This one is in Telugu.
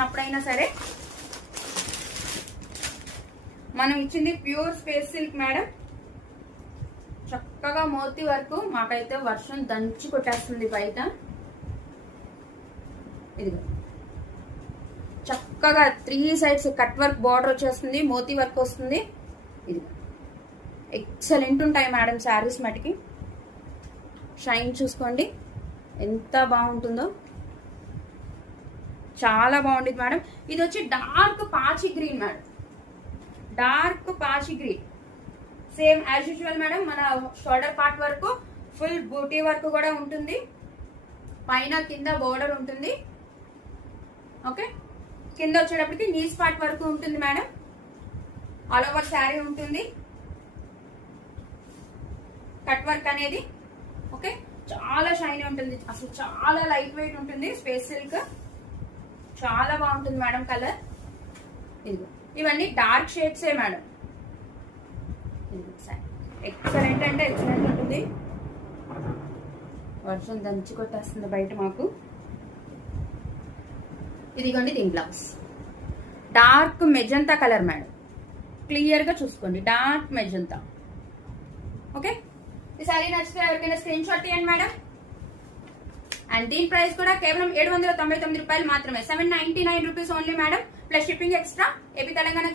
ఉన్నప్పుడైనా సరే. మనం ఇచ్చింది ప్యూర్ స్పేస్ సిల్క్ మేడం, చక్కగా మోతీ వరకు. మాకైతే వర్షం దంచి కొట్టేస్తుంది బయట. ఇదిగో చక్కగా 3 సైడ్స్ కట్ వర్క్ బార్డర్ వచ్చేస్తుంది, మోతీ వర్క్ వస్తుంది. ఇది ఎక్సలెంట్ ఉంటాయి మేడం శారీస్ మటుకి. షైన్ చూసుకోండి ఎంత బాగుంటుందో, చాలా బాగుంటుంది మేడం. ఇది వచ్చి డార్క్ పాచి గ్రీన్ మేడం, డార్క్ పాచి green. Same as usual madam, మన షోల్డర్ పార్ట్ వరకు ఫుల్ బూటీ వర్క్ కూడా ఉంటుంది, పైన కింద బోర్డర్ ఉంటుంది. ఓకే, కింద వచ్చేటప్పటికి నీస్ పార్ట్ వరకు ఉంటుంది మేడం. ఆల్ ఓవర్ శారీ ఉంటుంది కట్ వర్క్ అనేది. ఓకే, చాలా షైనీ ఉంటుంది, అసలు చాలా లైట్ వెయిట్ ఉంటుంది. స్పేస్ సిల్క్ చాలా బాగుంటుంది మేడం కలర్. ఇదిగో ఇవన్నీ డార్క్ షేడ్సే మేడం. ఎక్సలెంట్ అంటే ఎక్సలెంట్ ఉంటుంది. వర్షం దంచి కొట్టేస్తుంది బయట మాకు. ఇదిగోండి దీని blouse dark magenta colour madam, clear గా చూసుకోండి, డార్క్ మెజంతా. ఓకే, ఈ సారీ నచ్చితే ఎవరికైనా స్క్రీన్ షాట్ తీయండి మేడం. అండ్ దీని ప్రైస్ కూడా కేవలం 799 రూపాయలు మాత్రమే, 799 rupees only madam, plus shipping extra. AP Telangana